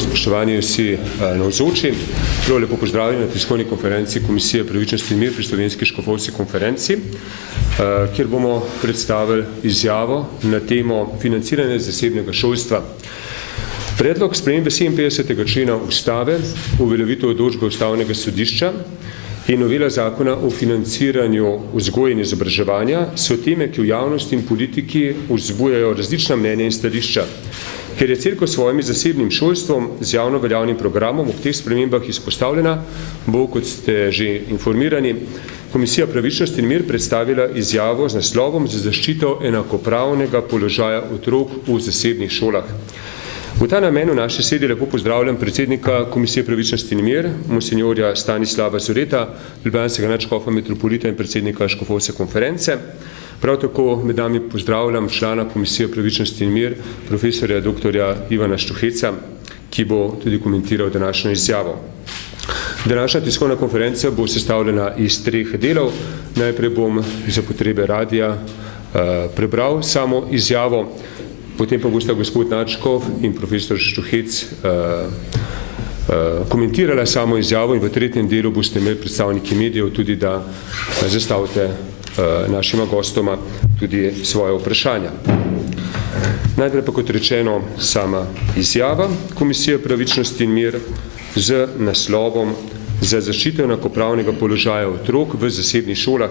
spoštovani vsi navzoči. Prav lepo pozdravljeni na tiskovni konferenci Komisije Pravičnosti in mir pri Slovenski škofovski konferenci, kjer bomo predstavili izjavo na temo financiranja zasebnega šolstva. Predlog spremembe 57. člena Ustave, uveljavitev odločbe Ustavnega sodišča in novela zakona o financiranju vzgoje in izobraževanja so teme, ki v javnosti in politiki vzbujajo različna mnenja in stališča. Ker je Cerkev s svojim zasebnim šolstvom z javno veljavnim programom ob teh spremembah izpostavljena, bo, kot ste že informirani, Komisija Pravičnosti in mir predstavila izjavo z naslovom za zaščito enakopravnega položaja otrok v zasebnih šolah. V ta namen v naši sedi lepo pozdravljam predsednika Komisije Pravičnosti in mir, monsinjorja Stanislava Zoreta, ljubljanskega nadškofa metropolita in predsednika škofovske konference. Prav tako med nami pozdravljam člana Komisije Pravičnosti in mir, profesorja dr. Ivana Štuheca, ki bo tudi komentiral današnjo izjavo. Današnja tiskovna konferenca bo sestavljena iz 3 delov. Najprej bom za potrebe radija prebral samo izjavo, potem pa bosta gospod Nadškov in profesor Štuhec komentirala samo izjavo in v 3. delu boste imeli predstavniki medijev tudi, da zastavite našima gostoma tudi svoje vprašanja. Najprej pa, kot rečeno, sama izjava Komisije Pravičnosti in mir z naslovom za zaščito enakopravnega položaja otrok v zasebnih šolah.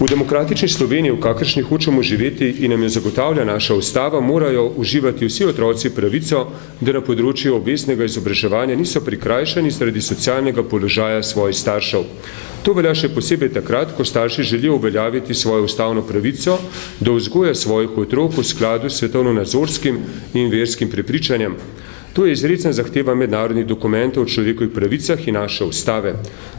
V demokratični Sloveniji, v kakršni hočemo živeti in nam jo zagotavlja naša ustava, morajo uživati vsi otroci pravico, da na področju obveznega izobraževanja niso prikrajšani zaradi socialnega položaja svojih staršev. To velja še posebej takrat, ko starši želijo uveljaviti svojo ustavno pravico do vzgoje svojih otrok v skladu s svetovno-nazorskim in verskim prepričanjem. To je izrecna zahteva mednarodnih dokumentov o človekovih pravicah in naše ustave.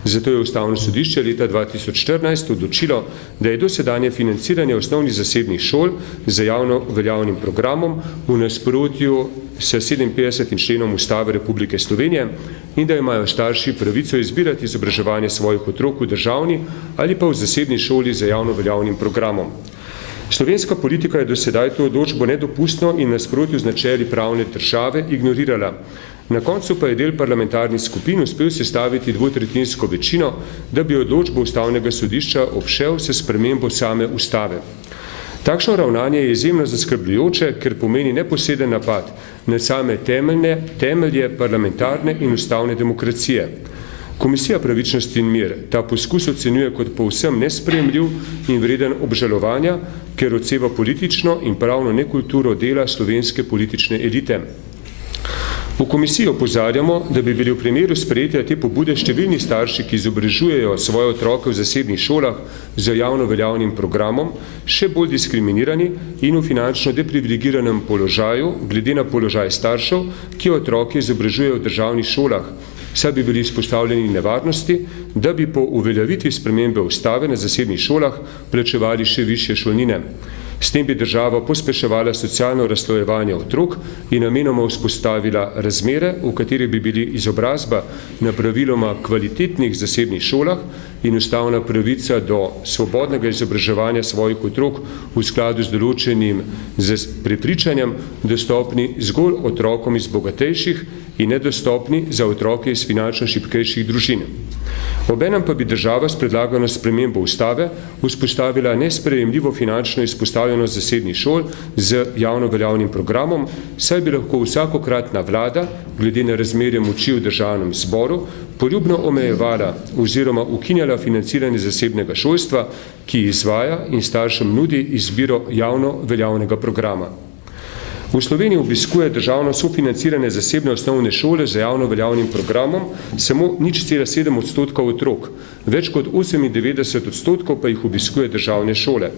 Zato je Ustavno sodišče leta 2014 odločilo, da je dosedanje financiranje osnovnih zasebnih šol z javno veljavnim programom v nasprotju s 57. členom Ustave Republike Slovenije in da imajo starši pravico izbirati izobraževanje svojih otrok v državni ali pa v zasebni šoli z javno veljavnim programom. Slovenska politika je do sedaj to odločbo nedopustno in nasprotju z načeli pravne države ignorirala. Na koncu pa je del parlamentarnih skupin uspel sestaviti dvotretjinsko večino, da bi odločbo Ustavnega sodišča obšel s spremembo same ustave. Takšno ravnanje je izjemno zaskrbljujoče, ker pomeni neposreden napad na same temelje parlamentarne in ustavne demokracije. Komisija Pravičnosti in mir ta poskus ocenjuje kot povsem nesprejemljiv in vreden obžalovanja, ker odseva politično in pravno nekulturo dela slovenske politične elite. V komisiji opozarjamo, da bi bili v primeru sprejetja te pobude številni starši, ki izobražujejo svoje otroke v zasebnih šolah z javno veljavnim programom, še bolj diskriminirani in v finančno deprivilegiranem položaju glede na položaj staršev, ki otroke izobražujejo v državnih šolah, saj bi bili izpostavljeni nevarnosti, da bi po uveljavitvi spremembe ustave na zasebnih šolah plačevali še višje šolnine. S tem bi država pospeševala socialno razslojevanje otrok in namenoma vzpostavila razmere, v kateri bi bili izobrazba na praviloma kvalitetnih zasebnih šolah in ustavna pravica do svobodnega izobraževanja svojih otrok v skladu z določenim prepričanjem dostopni zgolj otrokom iz bogatejših in nedostopni za otroke iz finančno šibkejših družin. Obenem pa bi država s predlagano spremembo ustave vzpostavila nesprejemljivo finančno izpostavljenost zasebnih šol z javno veljavnim programom, saj bi lahko vsakokratna vlada, glede na razmerje moči v državnem zboru, poljubno omejevala oziroma ukinjala financiranje zasebnega šolstva, ki izvaja in staršem nudi izbiro javno veljavnega programa. V Sloveniji obiskuje državno sofinancirane zasebne osnovne šole z javno veljavnim programom samo 0,7% otrok, več kot 98% pa jih obiskuje državne šole.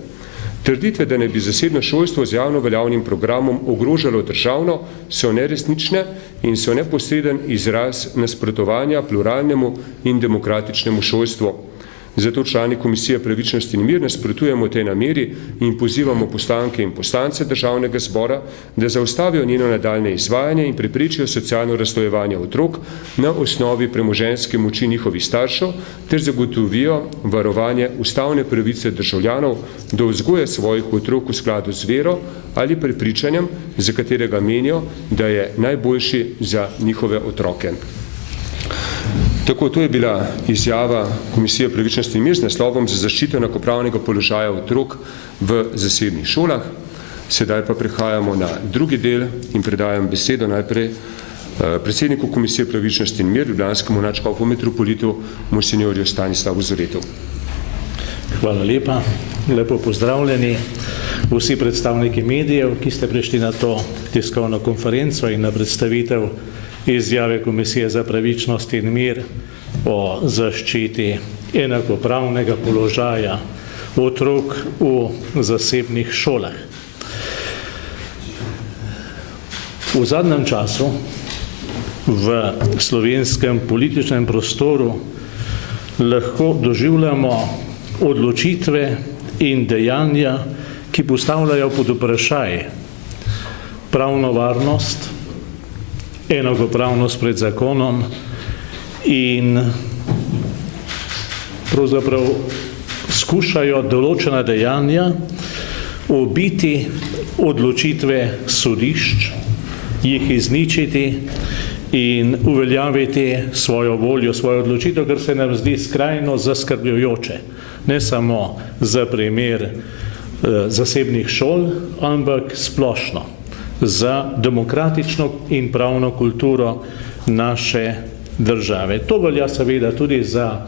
Trditve, da ne bi zasebno šolstvo z javno veljavnim programom ogrožalo državno, so neresnične in so neposreden izraz nasprotovanja pluralnemu in demokratičnemu šolstvu. Zato člani Komisije Pravičnost in mir nasprotujemo tej nameri in pozivamo poslanke in poslance Državnega zbora, da zaustavijo njeno nadaljne izvajanje in preprečijo socialno razslojevanje otrok na osnovi premoženjske moči njihovih staršev ter zagotovijo varovanje ustavne pravice državljanov do vzgoje svojih otrok v skladu z vero ali prepričanjem, za katerega menijo, da je najboljši za njihove otroke. Tako, to je bila izjava Komisije Pravičnosti in mir z naslovom za zaščito enakopravnega položaja otrok v zasebnih šolah. Sedaj pa prehajamo na drugi del in predajam besedo najprej predsedniku Komisije Pravičnosti in mir, ljubljanskemu nadškofu metropolitu monsinjorju Stanislavu Zoretu. Hvala lepa. Lepo pozdravljeni vsi predstavniki medijev, ki ste prišli na to tiskovno konferenco in na predstavitev izjave Komisije za pravičnost in mir o zaščiti enakopravnega položaja otrok v zasebnih šolah. V zadnjem času v slovenskem političnem prostoru lahko doživljamo odločitve in dejanja, ki postavljajo pod vprašaj pravno varnost, enakopravnost pred zakonom in pravzaprav skušajo določena dejanja obiti odločitve sodišč, jih izničiti in uveljaviti svojo voljo, svojo odločitev, kar se nam zdi skrajno zaskrbljujoče. Ne samo za primer zasebnih šol, ampak splošno za demokratično in pravno kulturo naše države. To velja seveda tudi za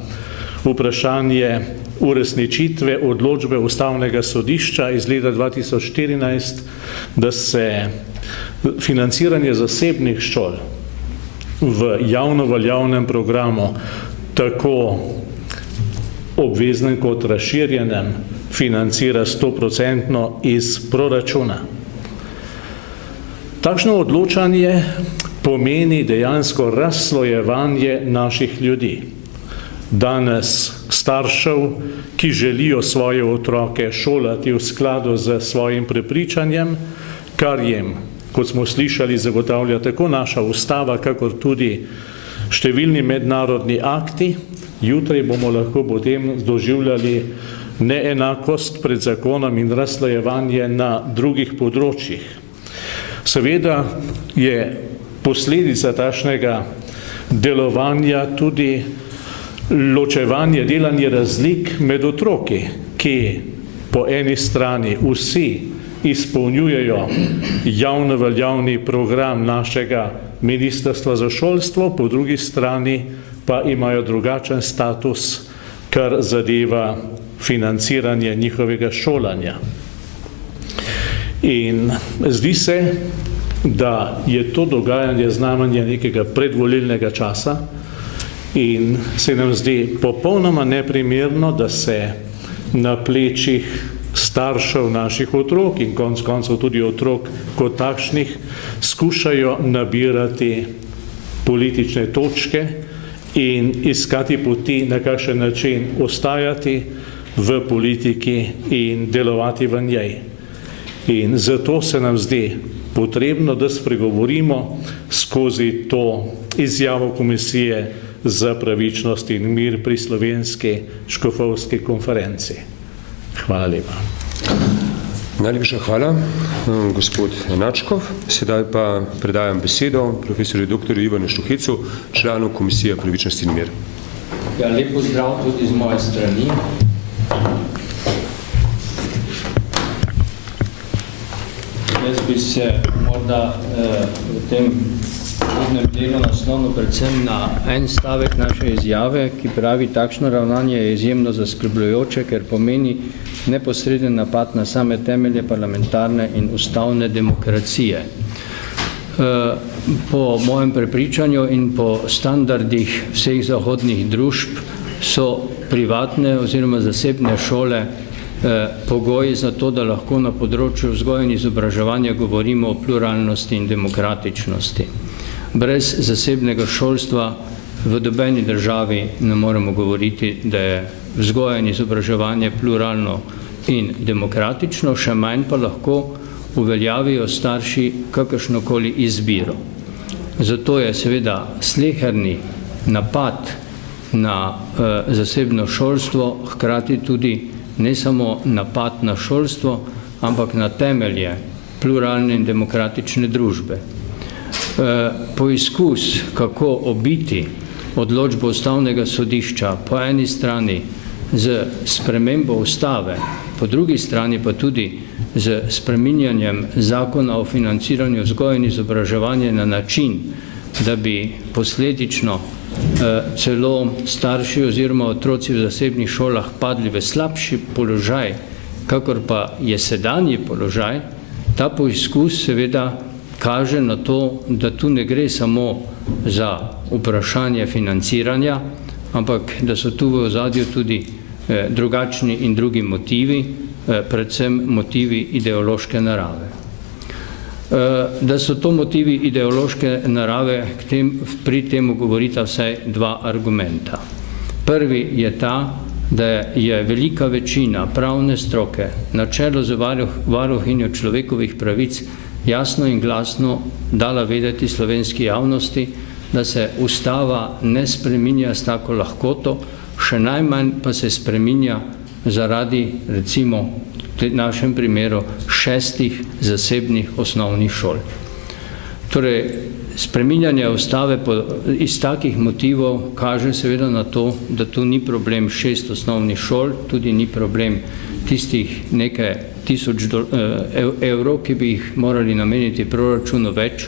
vprašanje uresničitve odločbe Ustavnega sodišča iz leta 2014, da se financiranje zasebnih šol v javno veljavnem programu tako obveznem kot razširjenem financira 100% iz proračuna. Takšno odločanje pomeni dejansko razslojevanje naših ljudi. Danes staršev, ki želijo svoje otroke šolati v skladu z svojim prepričanjem, kar jim, kot smo slišali, zagotavlja tako naša ustava, kakor tudi številni mednarodni akti, jutri bomo lahko potem doživljali neenakost pred zakonom in razslojevanje na drugih področjih. Seveda je posledica takšnega delovanja tudi ločevanje, delanje razlik med otroki, ki po eni strani vsi izpolnjujejo javno veljavni program našega Ministrstva za šolstvo, po drugi strani pa imajo drugačen status, kar zadeva financiranje njihovega šolanja. In zdi se, da je to dogajanje znamenje nekega predvolilnega časa in se nam zdi popolnoma neprimerno, da se na plečih staršev naših otrok in konec koncev tudi otrok kot takšnih skušajo nabirati politične točke in iskati poti, na kakšen način ostajati v politiki in delovati v njej. In zato se nam zdi potrebno, da spregovorimo skozi to izjavo Komisije za pravičnost in mir pri slovenski škofovski konferenci. Hvala lepa. Najlepša hvala, gospod Nadškov. Sedaj pa predajam besedo profesorju dr. Ivanu Štuhecu, članu Komisije pravičnosti in mir. Ja, lep pozdrav tudi z moje strani. Jaz bi se morda v tem uvodnem delu naslovil predvsem na en stavek naše izjave, ki pravi: takšno ravnanje je izjemno zaskrbljujoče, ker pomeni neposreden napad na same temelje parlamentarne in ustavne demokracije. Po mojem prepričanju in po standardih vseh zahodnih družb so privatne oziroma zasebne šole pogoji za to, da lahko na področju vzgoje in izobraževanja govorimo o pluralnosti in demokratičnosti. Brez zasebnega šolstva v nobeni državi ne moremo govoriti, da je vzgoja in izobraževanje pluralno in demokratično, še manj pa lahko uveljavijo starši kakršnokoli izbiro. Zato je seveda sleherni napad na zasebno šolstvo hkrati tudi ne samo napad na šolstvo, ampak na temelje pluralne in demokratične družbe. Poizkus, kako obiti odločbo Ustavnega sodišča po eni strani z spremembo ustave, po drugi strani pa tudi z spreminjanjem zakona o financiranju vzgoje in izobraževanja na način, da bi posledično celo starši oziroma otroci v zasebnih šolah padli v slabši položaj, kakor pa je sedanji položaj, ta poizkus seveda kaže na to, da tu ne gre samo za vprašanje financiranja, ampak da so tu v ozadju tudi drugačni in drugi motivi, predvsem motivi ideološke narave. Da so to motivi ideološke narave, pri temu govorita vsaj dva argumenta. Prvi je ta, da je velika večina pravne stroke na čelu z varuhinjo človekovih pravic jasno in glasno dala vedeti slovenski javnosti, da se ustava ne spreminja s tako lahkoto, še najmanj pa se spreminja zaradi, recimo, v našem primeru, 6 zasebnih osnovnih šol. Torej, spreminjanje ustave iz takih motivov kaže seveda na to, da tu ni problem 6 osnovnih šol, tudi ni problem tistih nekaj tisoč evrov, ki bi jih morali nameniti proračunu več,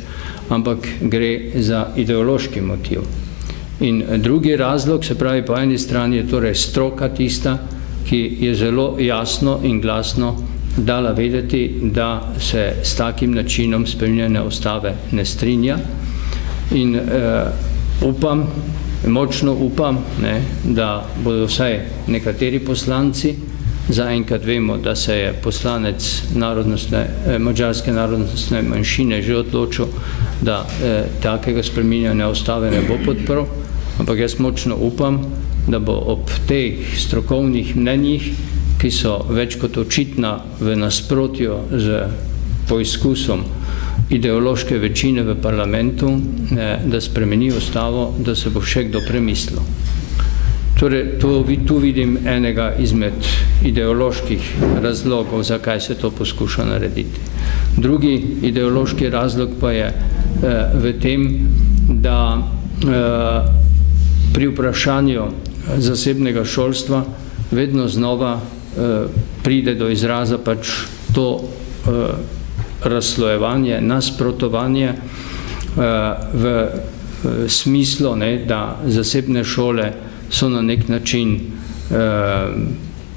ampak gre za ideološki motiv. In drugi razlog, se pravi, po eni strani je torej stroka tista, ki je zelo jasno in glasno dala vedeti, da se s takim načinom spreminjanja ustave ne strinja. In upam, močno upam, da bodo vsaj nekateri poslanci, zaenkrat vemo, da se je poslanec madžarske narodnostne manjšine že odločil, da takega spreminjanja ustave ne bo podprl, ampak jaz močno upam, da bo ob teh strokovnih mnenjih, ki so več kot očitna v nasprotju z poizkusom ideološke večine v parlamentu, da spremeni ustavo, da se bo še kdo premislil. Torej, tu vidim enega izmed ideoloških razlogov, zakaj se to poskuša narediti. Drugi ideološki razlog pa je v tem, da pri vprašanju zasebnega šolstva vedno znova pride do izraza pač to razslojevanje, nasprotovanje v smislu, da zasebne šole so na nek način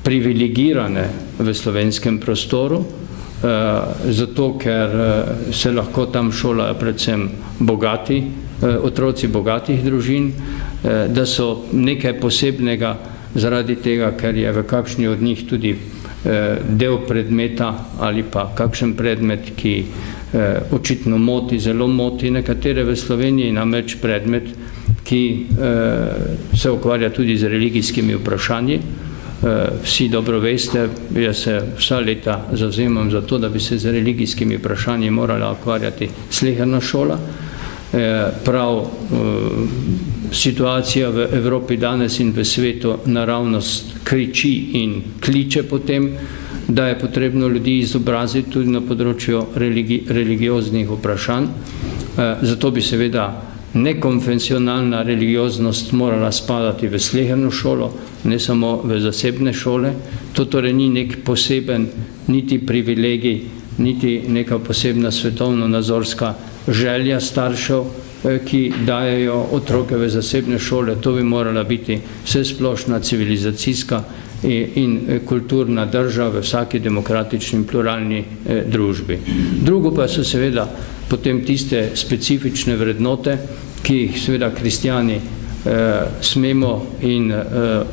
privilegirane v slovenskem prostoru, zato ker se lahko tam šolajo predvsem bogati, otroci bogatih družin, da so nekaj posebnega zaradi tega, ker je v kakšni od njih tudi del predmeta ali pa kakšen predmet, ki očitno moti, zelo moti nekatere v Sloveniji, namreč predmet, ki se ukvarja tudi z religijskimi vprašanji. Vsi dobro veste, jaz se vsa leta zavzemam za to, da bi se z religijskimi vprašanji morala ukvarjati sleherna šola. Prav situacija v Evropi danes in v svetu naravnost kriči in kliče po tem, da je potrebno ljudi izobraziti tudi na področju religioznih vprašanj. Zato bi seveda nekonvencionalna religioznost morala spadati v sleherno šolo, ne samo v zasebne šole. To torej ni nek poseben niti privilegij, niti neka posebna svetovno-nazorska želja staršev, ki dajejo otroke v zasebne šole. To bi morala biti vsesplošna civilizacijska in kulturna drža v vsaki demokratični in pluralni družbi. Drugo pa so seveda potem tiste specifične vrednote, ki jih seveda kristjani smemo in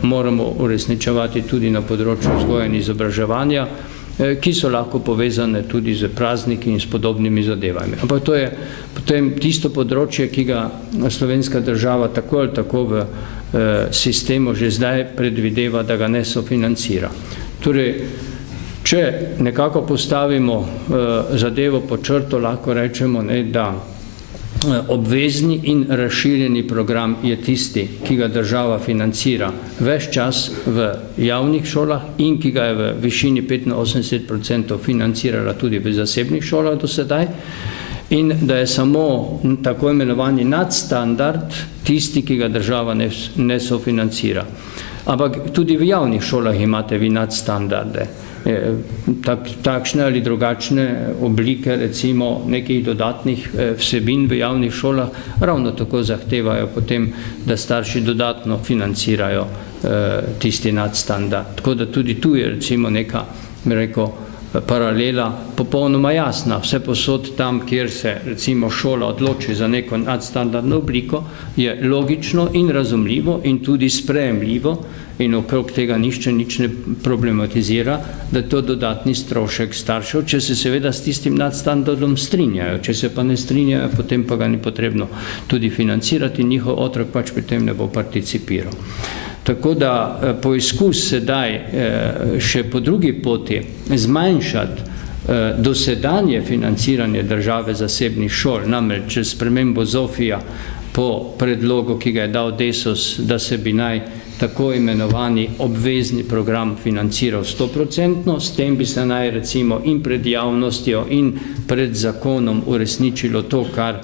moramo uresničevati tudi na področju vzgoje in izobraževanja. ki so lahko povezane tudi z prazniki in s podobnimi zadevami. Ampak to je potem tisto področje, ki ga slovenska država tako ali tako v sistemu že zdaj predvideva, da ga ne sofinancira. Torej, če nekako postavimo zadevo pod črto, lahko rečemo, da obvezni in razširjeni program je tisti, ki ga država financira ves čas v javnih šolah in ki ga je v višini 85% financirala tudi v zasebnih šolah do sedaj, in da je samo tako imenovani nadstandard tisti, ki ga država ne sofinancira. Ampak tudi v javnih šolah imate vi nadstandarde. Takšne ali drugačne oblike, recimo nekih dodatnih vsebin v javnih šolah ravno tako zahtevajo potem, da starši dodatno financirajo tisti nadstandard. Tako da tudi tu je recimo neka, bi rekel, paralela popolnoma jasna. Vse posod tam, kjer se recimo šola odloči za neko nadstandardno obliko, je logično in razumljivo in tudi sprejemljivo in okrog tega nič ne problematizira, da je to dodatni strošek staršev, če se seveda s tistim nadstandardom strinjajo. Če se pa ne strinjajo, potem pa ga ni potrebno tudi financirati, njihov otrok pač pri tem ne bo participiral. Tako da poizkus sedaj še po drugi poti zmanjšati dosedanje financiranje države zasebnih šol, namreč spremembo ZOFI-ja po predlogu, ki ga je dal Desus, da se bi naj tako imenovani obvezni program financiral 100%, s tem bi se naj recimo in pred javnostjo in pred zakonom uresničilo to, kar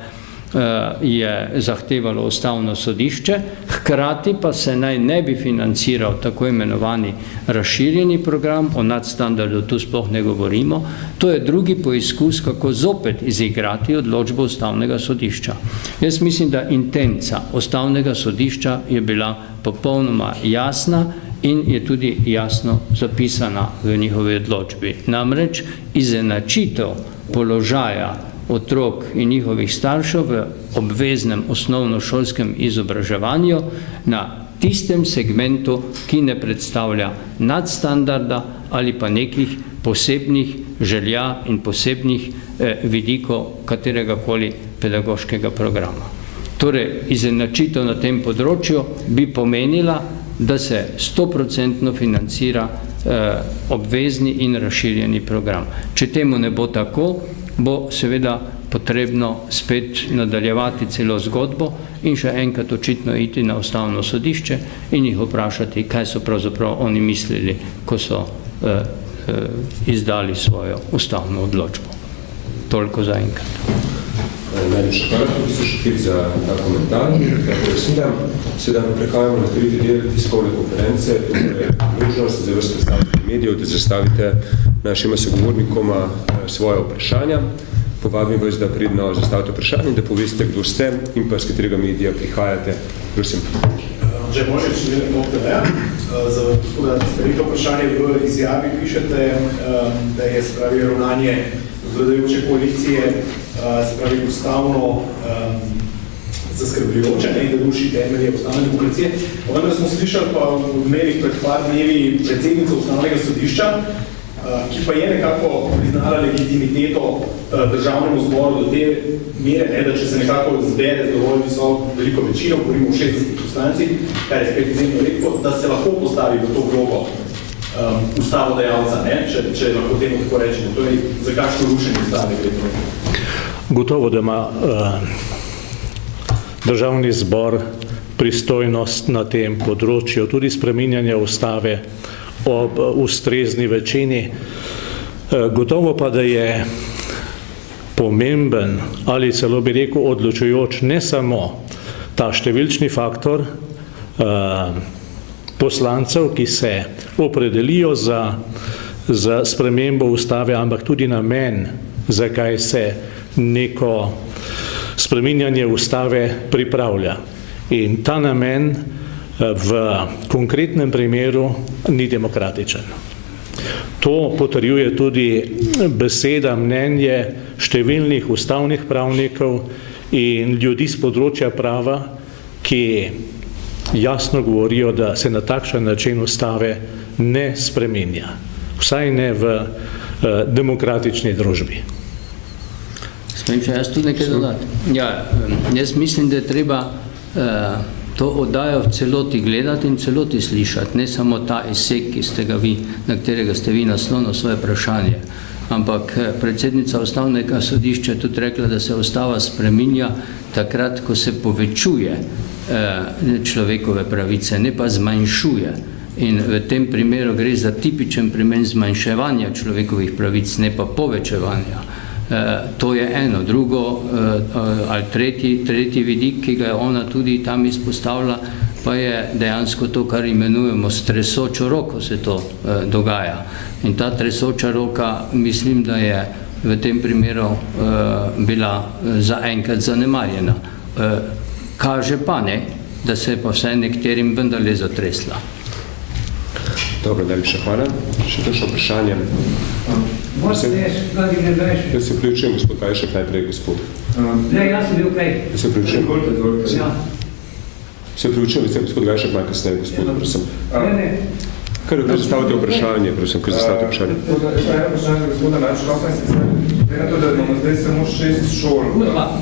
je zahtevalo Ustavno sodišče, hkrati pa se naj ne bi financiral tako imenovani razširjeni program, o nadstandardu tu sploh ne govorimo. To je drugi poizkus, kako zopet izigrati odločbo Ustavnega sodišča. Jaz mislim, da intenca Ustavnega sodišča je bila popolnoma jasna in je tudi jasno zapisana v njihovi odločbi. Namreč izenačitev položaja otrok in njihovih staršev v obveznem osnovnošolskem izobraževanju na tistem segmentu, ki ne predstavlja nadstandarda ali pa nekih posebnih želja in posebnih vidikov kateregakoli pedagoškega programa. Torej, izenačitev na tem področju bi pomenila, da se 100% financira obvezni in razširjeni program. Če temu ne bo tako, bo seveda potrebno spet nadaljevati celo zgodbo in še enkrat očitno iti na Ustavno sodišče in jih vprašati, kaj so pravzaprav oni mislili, ko so izdali svojo ustavno odločbo. Toliko za enkrat. Najlepša hvala, tudi so še za ta komentar. Sedaj prehajamo na tretji del tiskovne konference. Možnost za vas predstavljati medijev, da zastavite našima sogovornikoma svoje vprašanja. Povabim vas, da pridno zastavite vprašanje in da poveste, kdo ste in pa z katerega medija prihajate. Prosim. Že Možič, OTV, za gospoda nastavitev vprašanje v izjavi pišete, da je spravi ravnanje vladajoče koalicije spravi ustavno zaskrbljujoče in da ruši temelje ustavne demokracije. Vendar smo slišali pa v medijih pred par dnevi predsednico Ustavnega sodišča, ki pa je nekako priznala legitimiteto državnemu zboru do te mere, da če se nekako zbere z dovolj veliko večino, govorimo o 60 poslancih, kar je spet izjemno redko, da se lahko postavi v to vlogo ustavodajalca, če lahko temu tako rečemo. Torej, za kakšno rušenje ustave gre to? Gotovo, da ima državni zbor pristojnost na tem področju, tudi spreminjanja ustave ob ustrezni večini. Gotovo pa, da je pomemben ali celo bi rekel odločujoč ne samo ta številčni faktor poslancev, ki se opredelijo za spremembo ustave, ampak tudi namen, zakaj se neko spreminjanje ustave pripravlja. In ta namen v konkretnem primeru ni demokratičen. To potrjuje tudi beseda, mnenje številnih ustavnih pravnikov in ljudi z področja prava, ki jasno govorijo, da se na takšen način ustave ne spreminja. Vsaj ne v demokratični družbi. Smem še jaz tudi nekaj dodati? Ja, jaz mislim, da je treba to oddajo v celoti gledati in celoti slišati, ne samo ta izsek, na katerega ste vi naslonili svoje vprašanje. Ampak predsednica Ustavnega sodišča je tudi rekla, da se Ustava spreminja takrat, ko se povečuje človekove pravice, ne pa zmanjšuje. In v tem primeru gre za tipičen primer zmanjševanja človekovih pravic, ne pa povečevanja. To je eno. Drugo ali tretji vidik, ki ga je ona tudi tam izpostavila, pa je dejansko to, kar imenujemo s tresočo roko se to dogaja. In ta tresoča roka, mislim, da je v tem primeru bila zaenkrat zanemarjena. Kaže pa ne, da se je pa vsaj nekaterim vendarle zatresla. Dobro, najlepša hvala. Še kakšno vprašanje? Jaz se vključujem, gospod Gajšek, najprej gospod. Ne, jaz sem bil prej. Jaz se vključujem. Ja. Se vključujem, gospod Gajšek, malo kasneje, gospod, prosim. Ne. Kar zastavite vprašanje, prosim, kar zastavite vprašanje. Jaz imam eno vprašanje za gospoda Nadškofa in sicer, glede na to, da imamo zdaj samo 6 šol.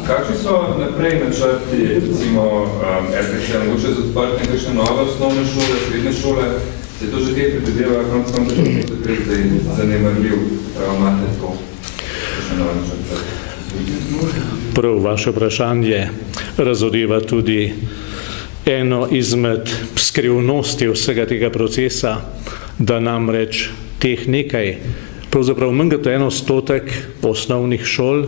Kakšni so naprej načrti, recimo RPC, mogoče za odprtne kakšne nove osnovne šole, srednje šole, se to že kaj predvideva, konec koncev, da je takrat zdaj zanemarljiv, imate tako kakšne nove načrte? Prav, vaše vprašanje razodeva tudi eno izmed skrivnosti vsega tega procesa, da namreč teh nekaj, pravzaprav manj kot 1% osnovnih šol,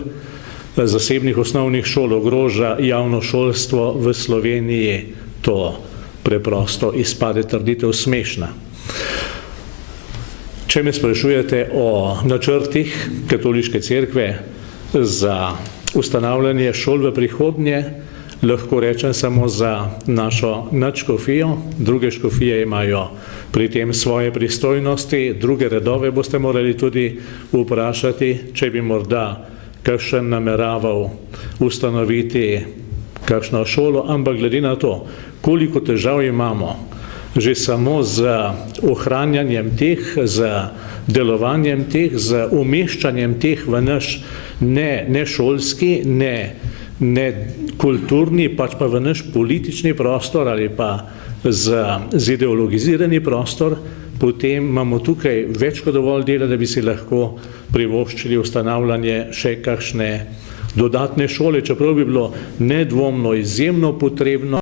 zasebnih osnovnih šol ogroža javno šolstvo v Sloveniji, to preprosto izpade trditev smešna. Če me sprašujete o načrtih Katoliške cerkve za ustanavljanje šol v prihodnje, lahko rečem samo za našo nadškofijo, druge škofije imajo pri tem svoje pristojnosti, druge redove boste morali tudi vprašati, če bi morda kakšen nameraval ustanoviti kakšno šolo, ampak glede na to, koliko težav imamo že samo z ohranjanjem teh, z delovanjem teh, z umeščanjem teh v naš ne šolski, ne kulturni, pač pa v naš politični prostor ali pa z ideologizirani prostor, potem imamo tukaj več kot dovolj dela, da bi si lahko privoščili ustanavljanje še kakšne dodatne šole, čeprav bi bilo nedvomno izjemno potrebno